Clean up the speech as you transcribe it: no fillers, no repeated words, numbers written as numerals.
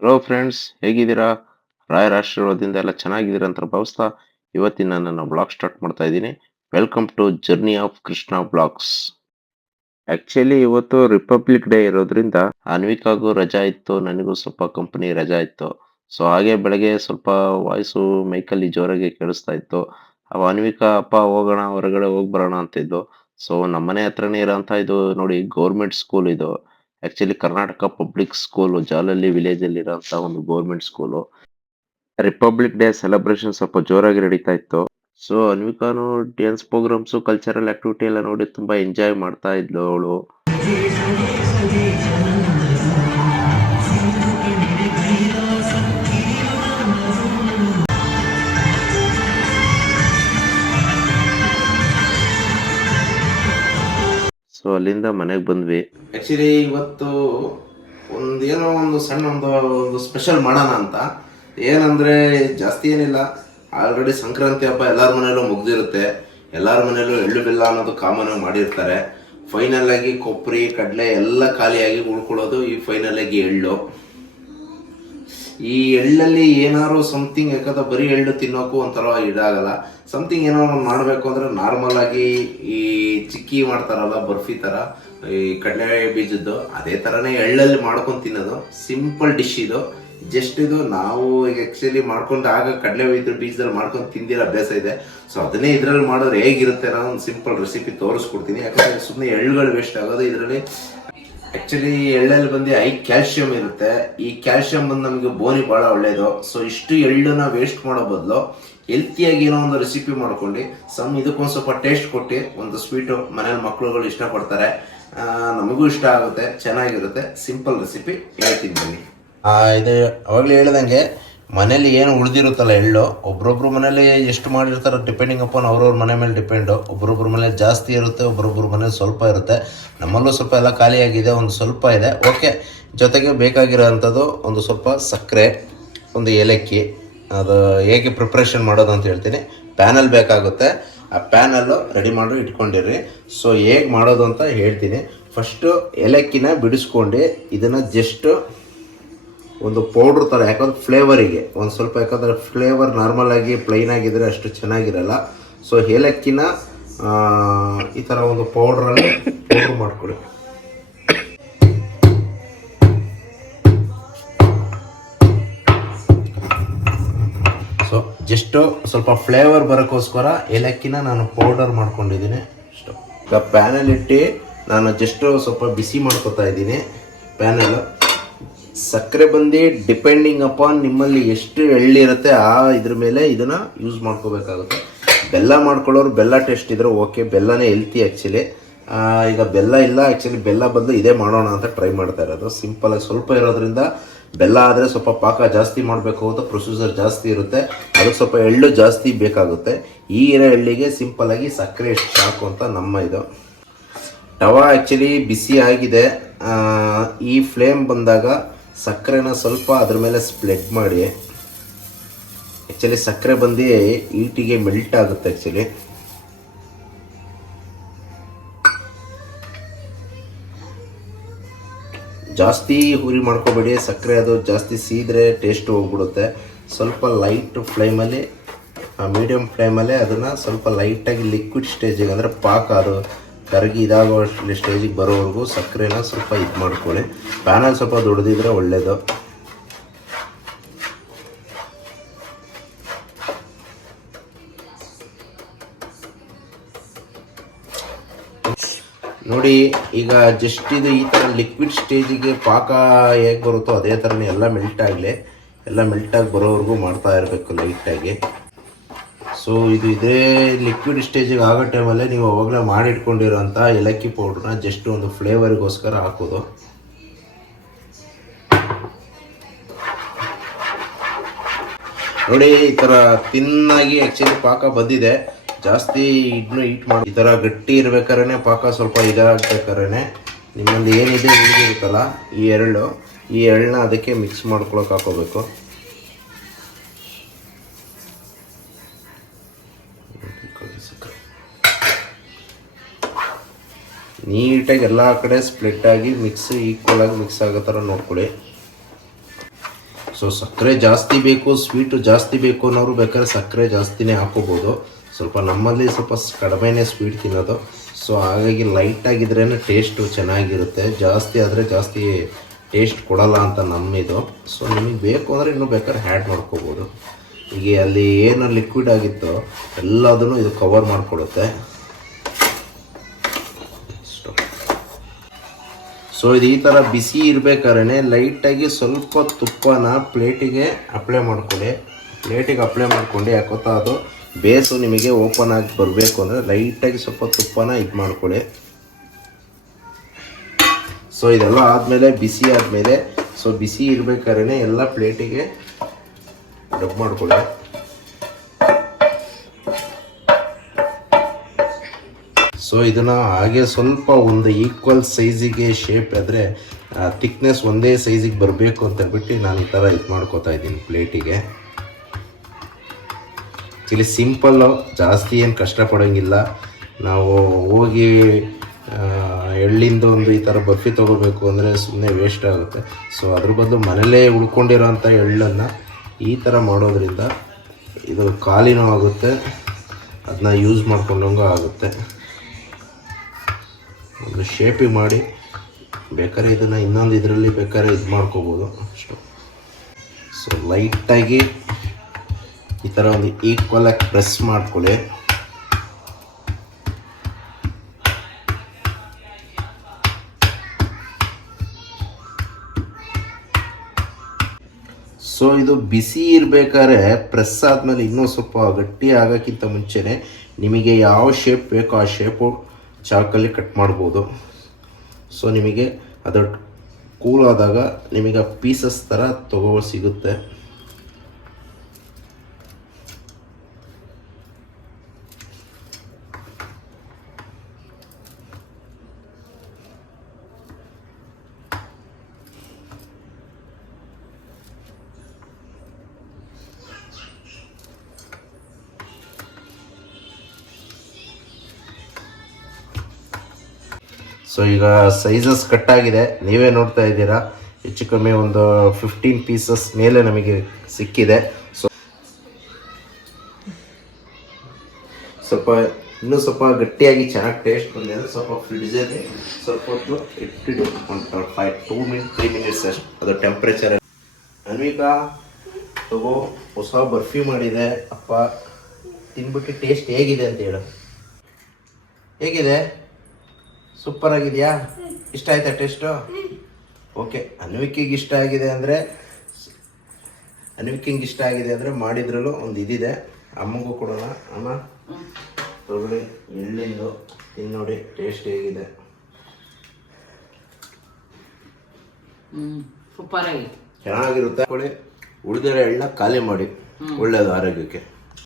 Hello friends, ಹೇಗಿದ್ದೀರಾ? ರಾಯರ ಆಶೀರ್ವಾದದಿಂದ ಎಲ್ಲ ಚೆನ್ನಾಗಿದ್ದೀರಾ ಅಂತ ಭಾವಿಸ್ತಾ ಇವತ್ತಿನ ನನ್ನ ಬ್ಲಾಗ್ ಸ್ಟಾರ್ಟ್ ಮಾಡ್ತಾ ಇದ್ದೀನಿ. Welcome to journey of Krishna blogs. Actually ಇವತ್ತು ರಿಪಬ್ಲಿಕ್ ಡೇ ಇರೋದ್ರಿಂದ ಅನ್ವಿಕಾಗೂ ರಜಾ ಇತ್ತು, ನನಗೂ ಸ್ವಲ್ಪ ಕಂಪನಿ ರಜಾ ಇತ್ತು. ಸೊ ಹಾಗೆ ಬೆಳಗ್ಗೆ ಸ್ವಲ್ಪ ವಾಯ್ಸು ಮೈಕಲ್ಲಿ ಜೋರಾಗಿ ಕೇಳಿಸ್ತಾ ಇತ್ತು. ಅನ್ವಿಕಾ ಅಪ್ಪ ಹೋಗೋಣ ಹೊರಗಡೆ ಹೋಗಿ ಬರೋಣ ಅಂತಿದ್ದು. ಸೊ ನಮ್ಮನೆ ಹತ್ರನೇ ಇರೋಂಥ ಇದು ನೋಡಿ ಗೌರ್ಮೆಂಟ್ ಸ್ಕೂಲ್ ಇದು. Actually Karnataka public school Jalahalli village ಅಲ್ಲಿ ಇರೋಂಥ ಒಂದು government school. Republic day celebration ಸ್ವಲ್ಪ ಜೋರಾಗಿ ನಡೀತಾ ಇತ್ತು. ಸೊ ಅನ್ವಿಕಾನು ಡ್ಯಾನ್ಸ್ ಪ್ರೋಗ್ರಾಮ್ಸು ಕಲ್ಚರಲ್ ಆಕ್ಟಿವಿಟಿ ಎಲ್ಲ ನೋಡಿ ತುಂಬಾ ಎಂಜಾಯ್ ಮಾಡ್ತಾ ಇದ್ಲು ಅವಳು. ಸೊ ಅಲ್ಲಿಂದ ಮನೆಗೆ ಬಂದ್ವಿ. ಆಕ್ಚುಲಿ ಇವತ್ತು ಏನೋ ಒಂದು ಸಣ್ಣ ಒಂದು ಸ್ಪೆಷಲ್ ಮಾಡೋಣ ಅಂತ. ಏನಂದ್ರೆ ಜಾಸ್ತಿ ಏನಿಲ್ಲ, ಆಲ್ರೆಡಿ ಸಂಕ್ರಾಂತಿ ಹಬ್ಬ ಎಲ್ಲರ ಮನೆಯಲ್ಲೂ ಮುಗ್ದಿರುತ್ತೆ. ಎಲ್ಲರ ಮನೆಯಲ್ಲೂ ಎಳ್ಳು ಬೆಲ್ಲ ಅನ್ನೋದು ಕಾಮನ್ ಆಗಿ ಮಾಡಿರ್ತಾರೆ. ಫೈನಲ್ ಆಗಿ ಕೊಬ್ಬರಿ ಕಡಲೆ ಎಲ್ಲ ಖಾಲಿಯಾಗಿ ಉಳ್ಕೊಳ್ಳೋದು ಈ ಫೈನಲ್ ಆಗಿ ಎಳ್ಳು. ಈ ಎಳ್ಳಲ್ಲಿ ಏನಾದ್ರು ಸಮಥಿಂಗ್, ಯಾಕಂದ್ರೆ ಬರೀ ಎಳ್ಳು ತಿನ್ನೋಕ್ಕೂ ಒಂಥರ ಇದಾಗಲ್ಲ. ಸಮಥಿಂಗ್ ಏನೋ ಒಂದು ಮಾಡಬೇಕು ಅಂದ್ರೆ ನಾರ್ಮಲ್ ಆಗಿ ಈ ಚಿಕ್ಕಿ ಮಾಡ್ತಾರಲ್ಲ ಬರ್ಫಿ ತರ, ಈ ಕಡಲೆ ಬೀಜದ್ದು ಅದೇ ತರನೇ ಎಳ್ಳಲ್ಲಿ ಮಾಡ್ಕೊಂಡು ತಿನ್ನೋದು ಸಿಂಪಲ್ ಡಿಶ್ ಇದು. ಜಸ್ಟ್ ಇದು ನಾವು ಈಗ ಆಕ್ಚುಲಿ ಮಾಡ್ಕೊಂಡು ಆಗ ಕಡಲೆ ಬೀಜದಲ್ಲಿ ಮಾಡ್ಕೊಂಡು ತಿಂದಿರೋ ಅಭ್ಯಾಸ ಇದೆ. ಸೊ ಅದನ್ನೇ ಇದ್ರಲ್ಲಿ ಮಾಡಿದ್ರೆ ಹೇಗಿರುತ್ತೆ ನಾನು ಒಂದು ಸಿಂಪಲ್ ರೆಸಿಪಿ ತೋರಿಸ್ಕೊಡ್ತೀನಿ. ಯಾಕಂದ್ರೆ ಸುಮ್ಮನೆ ಎಳ್ಳುಗಳು ವೇಸ್ಟ್ ಆಗೋದು ಇದರಲ್ಲಿ. ಆಕ್ಚುಲಿ ಎಳ್ಳಲ್ಲಿ ಬಂದು ಹೈ ಕ್ಯಾಲ್ಸಿಯಂ ಇರುತ್ತೆ. ಈ ಕ್ಯಾಲ್ಸಿಯಂ ಬಂದು ನಮಗೆ ಬೋನಿ ಬಹಳ ಒಳ್ಳೇದು. ಸೊ ಇಷ್ಟು ಎಳ್ಳನ್ನ ವೇಸ್ಟ್ ಮಾಡೋ ಬದಲು ಹೆಲ್ತಿಯಾಗಿ ಏನೋ ಒಂದು ರೆಸಿಪಿ ಮಾಡ್ಕೊಂಡು ಇದಕ್ಕೊಂದು ಸ್ವಲ್ಪ ಟೇಸ್ಟ್ ಕೊಟ್ಟು ಒಂದು ಸ್ವೀಟು ಮನೇಲಿ ಮಕ್ಳುಗಳು ಇಷ್ಟಪಡ್ತಾರೆ, ನಮಗೂ ಇಷ್ಟ ಆಗುತ್ತೆ, ಚೆನ್ನಾಗಿರುತ್ತೆ. ಸಿಂಪಲ್ ರೆಸಿಪಿ ಹೇಳ್ತೀನಿ ಬನ್ನಿ. ಇದು ಅವಾಗಲೇ ಹೇಳ್ದಂಗೆ ಮನೇಲಿ ಏನು ಉಳಿದಿರುತ್ತಲ್ಲ ಎಳ್ಳು, ಒಬ್ರೊಬ್ರು ಮನೇಲಿ ಎಷ್ಟು ಮಾಡಿರ್ತಾರೆ ಡಿಪೆಂಡಿಂಗ್ ಅಪಾನ್ ಅವ್ರವ್ರ ಮನೆ ಮೇಲೆ ಡಿಪೆಂಡು. ಒಬ್ರೊಬ್ರ ಮನೇಲಿ ಜಾಸ್ತಿ ಇರುತ್ತೆ, ಒಬ್ರೊಬ್ರ ಮನೇಲಿ ಸ್ವಲ್ಪ ಇರುತ್ತೆ. ನಮ್ಮಲ್ಲೂ ಸ್ವಲ್ಪ ಎಲ್ಲ ಖಾಲಿಯಾಗಿದೆ, ಒಂದು ಸ್ವಲ್ಪ ಇದೆ. ಓಕೆ, ಜೊತೆಗೆ ಬೇಕಾಗಿರೋವಂಥದ್ದು ಒಂದು ಸ್ವಲ್ಪ ಸಕ್ಕರೆ, ಒಂದು ಏಲಕ್ಕಿ. ಅದು ಹೇಗೆ ಪ್ರಿಪ್ರೇಷನ್ ಮಾಡೋದು ಅಂತ ಹೇಳ್ತೀನಿ. ಪ್ಯಾನಲ್ಲಿ ಬೇಕಾಗುತ್ತೆ, ಆ ಪ್ಯಾನಲ್ಲು ರೆಡಿ ಮಾಡಿ ಇಟ್ಕೊಂಡಿರಿ. ಸೊ ಹೇಗೆ ಮಾಡೋದು ಅಂತ ಹೇಳ್ತೀನಿ. ಫಸ್ಟು ಏಲಕ್ಕಿನ ಬಿಡಿಸ್ಕೊಂಡು ಇದನ್ನು ಜಸ್ಟ್ ಒಂದು ಪೌಡ್ರ್ ಥರ, ಯಾಕಂದ್ರೆ ಫ್ಲೇವರಿಗೆ ಒಂದು ಸ್ವಲ್ಪ, ಯಾಕಂದರೆ ಫ್ಲೇವರ್ ನಾರ್ಮಲ್ ಆಗಿ ಪ್ಲೈನ್ ಆಗಿದ್ರೆ ಅಷ್ಟು ಚೆನ್ನಾಗಿರಲ್ಲ. ಸೊ ಏಲಕ್ಕಿನ ಈ ಥರ ಒಂದು ಪೌಡ್ರ್ ಮಾಡ್ಕೊಳ್ಳಿ. ಸೊ ಜಸ್ಟು ಸ್ವಲ್ಪ ಫ್ಲೇವರ್ ಬರೋಕ್ಕೋಸ್ಕರ ಏಲಕ್ಕಿನ ನಾನು ಪೌಡರ್ ಮಾಡ್ಕೊಂಡಿದ್ದೀನಿ. ಅಷ್ಟು ಈಗ ಪ್ಯಾನಲ್ಲಿಟ್ಟು ನಾನು ಜಸ್ಟು ಸ್ವಲ್ಪ ಬಿಸಿ ಮಾಡ್ಕೊತಾ ಇದ್ದೀನಿ ಪ್ಯಾನಲ್ಲು. ಸಕ್ಕರೆ ಬಂದು ಡಿಪೆಂಡಿಂಗ್ ಅಪಾನ್ ನಿಮ್ಮಲ್ಲಿ ಎಷ್ಟು ಎಳ್ಳಿರುತ್ತೆ ಆ ಇದ್ರ ಮೇಲೆ ಇದನ್ನು ಯೂಸ್ ಮಾಡ್ಕೋಬೇಕಾಗುತ್ತೆ. ಬೆಲ್ಲ ಮಾಡ್ಕೊಳ್ಳೋರು ಬೆಲ್ಲ ಟೇಸ್ಟ್ ಇದ್ರೆ ಓಕೆ, ಬೆಲ್ಲನೇ ಹೆಲ್ತಿ ಆ್ಯಕ್ಚುಲಿ. ಈಗ ಬೆಲ್ಲ ಇಲ್ಲ, ಆ್ಯಕ್ಚುಲಿ ಬೆಲ್ಲ ಬದಲು ಇದೇ ಮಾಡೋಣ ಅಂತ ಟ್ರೈ ಮಾಡ್ತಾ ಇರೋದು. ಸಿಂಪಲಾಗಿ ಸ್ವಲ್ಪ ಇರೋದ್ರಿಂದ ಬೆಲ್ಲ ಆದರೆ ಸ್ವಲ್ಪ ಪಾಕ ಜಾಸ್ತಿ ಮಾಡಬೇಕು ಅಂತ ಪ್ರೊಸೀಜರ್ ಜಾಸ್ತಿ ಇರುತ್ತೆ, ಅದಕ್ಕೆ ಸ್ವಲ್ಪ ಎಳ್ಳು ಜಾಸ್ತಿ ಬೇಕಾಗುತ್ತೆ. ಈ ಇರೋ ಎಳ್ಳಿಗೆ ಸಿಂಪಲಾಗಿ ಸಕ್ಕರೆ ಎಷ್ಟು ಸಾಕು ಅಂತ ನಮ್ಮ ಇದು. ತವಾ ಆ್ಯಕ್ಚುಲಿ ಬಿಸಿ ಆಗಿದೆ. ಈ ಫ್ಲೇಮ್ ಬಂದಾಗ ಸಕ್ಕರೆನ ಸ್ವಲ್ಪ ಅದ್ರ ಮೇಲೆ ಸ್ಪ್ರೆಡ್ ಮಾಡಿ. ಆ್ಯಕ್ಚುಲಿ ಸಕ್ಕರೆ ಬಂದು ಈಟಿಗೆ ಮೆಲ್ಟ್ ಆಗುತ್ತೆ. ಆ್ಯಕ್ಚುಲಿ ಜಾಸ್ತಿ ಹುರಿ ಮಾಡ್ಕೋಬೇಡಿ, ಸಕ್ಕರೆ ಅದು ಜಾಸ್ತಿ ಸೀದ್ರೆ ಟೇಸ್ಟ್ ಹೋಗ್ಬಿಡುತ್ತೆ. ಸ್ವಲ್ಪ ಲೈಟ್ ಫ್ಲೇಮಲ್ಲಿ, ಮೀಡಿಯಮ್ ಫ್ಲೇಮಲ್ಲೇ ಅದನ್ನು ಸ್ವಲ್ಪ ಲೈಟಾಗಿ ಲಿಕ್ವಿಡ್ ಸ್ಟೇಜಿಗೆ, ಅಂದರೆ ಪಾಕ ಅದು ಕರಗಿ ಇದಾಗೋ ಸ್ಟೇಜಿಗೆ ಬರೋವರೆಗೂ ಸಕ್ಕರೆನ ಸ್ವಲ್ಪ ಇದು ಮಾಡ್ಕೊಳ್ಳಿ. ಪ್ಯಾನಲ್ಲಿ ಸ್ವಲ್ಪ ದೊಡ್ಡದಿದ್ರೆ ಒಳ್ಳೆಯದು. ನೋಡಿ ಈಗ ಜಸ್ಟ್ ಇದು ಈ ಥರ ಲಿಕ್ವಿಡ್ ಸ್ಟೇಜಿಗೆ ಪಾಕ ಹೇಗೆ ಬರುತ್ತೋ ಅದೇ ಥರನೇ ಎಲ್ಲ ಮೆಲ್ಟ್ ಆಗಲಿ. ಎಲ್ಲ ಮೆಲ್ಟಾಗಿ ಬರೋವರೆಗೂ ಮಾಡ್ತಾ ಇರಬೇಕು ಲೈಟಾಗಿ. ಸೊ ಇದೇ ಲಿಕ್ವಿಡ್ ಸ್ಟೇಜಿಗೆ ಆಗೋ ಟೈಮಲ್ಲೇ ನೀವು ಅವಾಗಲೇ ಮಾಡಿಟ್ಕೊಂಡಿರೋಂಥ ಏಲಕ್ಕಿ ಪೌಡ್ರನ್ನ ಜಸ್ಟ್ ಒಂದು ಫ್ಲೇವರಿಗೋಸ್ಕರ ಹಾಕೋದು. ನೋಡಿ ಈ ಥರ ತಿನ್ನಾಗಿ ಆ್ಯಕ್ಚುಲಿ ಪಾಕ ಬಂದಿದೆ. ಜಾಸ್ತಿ ಇದನ್ನು ಹೀಟ್ ಮಾಡಿ, ಈ ಥರ ಗಟ್ಟಿ ಇರ್ಬೇಕಾದ್ರೆ ಪಾಕ ಸ್ವಲ್ಪ ಇದಾಗಬೇಕಾದ್ರೆ ನಿಮ್ಮಲ್ಲಿ ಏನಿದೆ ಉಳಿದಿರುತ್ತಲ್ಲ ಈ ಎಳ್ಳನ್ನ ಅದಕ್ಕೆ ಮಿಕ್ಸ್ ಮಾಡ್ಕೊಳಕ್ಕೆ ಹಾಕೋಬೇಕು. ನೀಟಾಗಿ ಎಲ್ಲ ಕಡೆ ಸ್ಪ್ಲಿಟ್ ಆಗಿ ಈಕ್ವಲ್ ಆಗಿ ಮಿಕ್ಸ್ ಆಗೋ ಥರ ನೋಡ್ಕೊಳ್ಳಿ. ಸೊ ಸಕ್ಕರೆ ಜಾಸ್ತಿ ಬೇಕು, ಸ್ವೀಟು ಜಾಸ್ತಿ ಬೇಕು ಅನ್ನೋರು ಬೇಕಾದ್ರೆ ಸಕ್ಕರೆ ಜಾಸ್ತಿನೇ ಹಾಕೋಬೋದು. ಸ್ವಲ್ಪ ನಮ್ಮಲ್ಲಿ ಸ್ವಲ್ಪ ಕಡಿಮೆನೇ ಸ್ವೀಟ್ ತಿನ್ನೋದು. ಸೊ ಹಾಗಾಗಿ ಲೈಟಾಗಿದ್ರೇ ಟೇಸ್ಟು ಚೆನ್ನಾಗಿರುತ್ತೆ. ಜಾಸ್ತಿ ಆದರೆ ಜಾಸ್ತಿ ಟೇಸ್ಟ್ ಕೊಡಲ್ಲ ಅಂತ ನಮ್ಮಿದು. ಸೊ ನಿಮಗೆ ಬೇಕು ಅಂದರೆ ಇನ್ನೂ ಬೇಕಾದ್ರೆ ಆ್ಯಡ್ ಮಾಡ್ಕೋಬೋದು. ಈಗ ಅಲ್ಲಿ ಏನು ಲಿಕ್ವಿಡ್ ಆಗಿತ್ತೋ ಎಲ್ಲದನ್ನು ಇದು ಕವರ್ ಮಾಡಿಕೊಡುತ್ತೆ. ಸೊ ಇದು ಈ ಥರ ಬಿಸಿ ಇರಬೇಕಾದ್ರೆ ಲೈಟಾಗಿ ಸ್ವಲ್ಪ ತುಪ್ಪನ ಪ್ಲೇಟಿಗೆ ಅಪ್ಲೈ ಮಾಡ್ಕೊಳ್ಳಿ. ಪ್ಲೇಟಿಗೆ ಅಪ್ಲೈ ಮಾಡ್ಕೊಂಡು ಯಾಕೊತ್ತಾ ಅದು ಬೇಸು ನಿಮಗೆ ಓಪನ್ ಆಗಿ ಬರಬೇಕು ಅಂದರೆ ಲೈಟಾಗಿ ಸ್ವಲ್ಪ ತುಪ್ಪನ ಇದು ಮಾಡ್ಕೊಳ್ಳಿ. ಸೊ ಇದೆಲ್ಲ ಆದಮೇಲೆ ಬಿಸಿ ಆದಮೇಲೆ ಸೊ ಬಿಸಿ ಇರಬೇಕಾದ್ರೆ ಎಲ್ಲ ಪ್ಲೇಟಿಗೆ ಡಬ್ ಮಾಡ್ಕೊಳ್ಳಿ. ಸೊ ಇದನ್ನು ಹಾಗೆ ಸ್ವಲ್ಪ ಒಂದು ಈಕ್ವಲ್ ಸೈಜಿಗೆ ಶೇಪ್ ಆದರೆ ಥಿಕ್ನೆಸ್ ಒಂದೇ ಸೈಜಿಗೆ ಬರಬೇಕು ಅಂತ ಹೇಳ್ಬಿಟ್ಟು ನಾನು ಈ ಥರ ಇದು ಮಾಡ್ಕೋತಾ ಇದ್ದೀನಿ ಪ್ಲೇಟಿಗೆ. ಆ್ಯಕ್ಚುಲಿ ಸಿಂಪಲ್ಲು, ಜಾಸ್ತಿ ಏನು ಕಷ್ಟಪಡೋಂಗಿಲ್ಲ. ನಾವು ಹೋಗಿ ಎಳ್ಳಿಂದ ಒಂದು ಈ ಥರ ಬರ್ಫಿ ತೊಗೋಬೇಕು ಅಂದರೆ ಸುಮ್ಮನೆ ವೇಸ್ಟ್ ಆಗುತ್ತೆ. ಸೊ ಅದ್ರ ಬದಲು ಮನೇಲೇ ಉಳ್ಕೊಂಡಿರೋಂಥ ಎಳ್ಳನ್ನು ಈ ಥರ ಮಾಡೋದ್ರಿಂದ ಇದು ಖಾಲಿನೂ ಆಗುತ್ತೆ, ಅದನ್ನ ಯೂಸ್ ಮಾಡ್ಕೊಂಡಂಗೂ ಆಗುತ್ತೆ. ಒಂದು ಶೇಪಿಗೆ ಮಾಡಿ ಬೇಕಾದ್ರೆ ಇದನ್ನು ಇನ್ನೊಂದು ಇದರಲ್ಲಿ ಬೇಕಾದ್ರೆ ಇದು ಮಾಡ್ಕೋಬೋದು ಅಷ್ಟು. ಸೊ ಲೈಟಾಗಿ ಈ ಥರ ಒಂದು ಈಕ್ವಲಾಗಿ ಪ್ರೆಸ್ ಮಾಡ್ಕೊಳ್ಳಿ. ಸೊ ಇದು ಬಿಸಿ ಇರಬೇಕಾದ್ರೆ ಪ್ರೆಸ್ ಆದಮೇಲೆ ಇನ್ನೂ ಸ್ವಲ್ಪ ಗಟ್ಟಿ ಆಗೋಕ್ಕಿಂತ ಮುಂಚೆನೇ ನಿಮಗೆ ಯಾವ ಶೇಪ್ ಬೇಕೋ ಆ ಶೇಪು ಚಾಕಲ್ಲಿ ಕಟ್ ಮಾಡ್ಬೋದು. ಸೊ ನಿಮಗೆ ಅದು ಕೂಲ್ ಆದಾಗ ನಿಮಗೆ ಪೀಸಸ್ ಥರ ಸಿಗುತ್ತೆ. ಸೊ ಈಗ ಸೈಜಸ್ ಕಟ್ಟಾಗಿದೆ, ನೀವೇ ನೋಡ್ತಾ ಇದ್ದೀರಾ. ಹೆಚ್ಚು ಕಮ್ಮಿ ಒಂದು 15 ಪೀಸಸ್ ಮೇಲೆ ನಮಗೆ ಸಿಕ್ಕಿದೆ. ಸೊ ಸ್ವಲ್ಪ ಇನ್ನೂ ಸ್ವಲ್ಪ ಗಟ್ಟಿಯಾಗಿ ಚೆನ್ನಾಗಿ ಟೇಸ್ಟ್ ಬಂದಿದೆ. ಸ್ವಲ್ಪ ಫ್ರಿಡ್ಜಲ್ಲಿ ಸ್ವಲ್ಪ ಹೊತ್ತು ಇಟ್ಟಿದ್ದು ಒಂದು 2 ಮಿನಿಟ್ 3 ಮಿನಿಟ್ಸ್ ಅಷ್ಟು ಅದು ಟೆಂಪ್ರೇಚರ್. ಅನ್ವಿಕಾ ತಗೋ, ಹೊಸ ಬರ್ಫಿ ಮಾಡಿದೆ ಅಪ್ಪ, ತಿನ್ಬಿಟ್ಟು ಟೇಸ್ಟ್ ಹೇಗಿದೆ ಅಂತ ಹೇಳು. ಹೇಗಿದೆ? ಸೂಪರ್ ಆಗಿದೆಯಾ? ಇಷ್ಟ ಆಯ್ತಾ ಟೇಸ್ಟು? ಓಕೆ. ಅನ್ವಿಕಿಗೆ ಇಷ್ಟ ಆಗಿದೆ ಅಂದರೆ ಮಾಡಿದ್ರಲ್ಲೂ ಒಂದು ಇದಿದೆ, ಅಮ್ಮಗೂ ಕೊಡೋಣ. ಅಮ್ಮ ತಗೊಳ್ಳಿ, ಎಳ್ಳಿಂದು ತಿಂದು ನೋಡಿ ಟೇಸ್ಟ್ ಹೇಗಿದೆ. ಸೂಪರ್ ಆಗಿ ಚೆನ್ನಾಗಿರುತ್ತೆ. ಉಳಿದಿರೋ ಎಳ್ಳನ್ನ ಖಾಲಿ ಮಾಡಿ, ಒಳ್ಳೆಯದು ಆರೋಗ್ಯಕ್ಕೆ.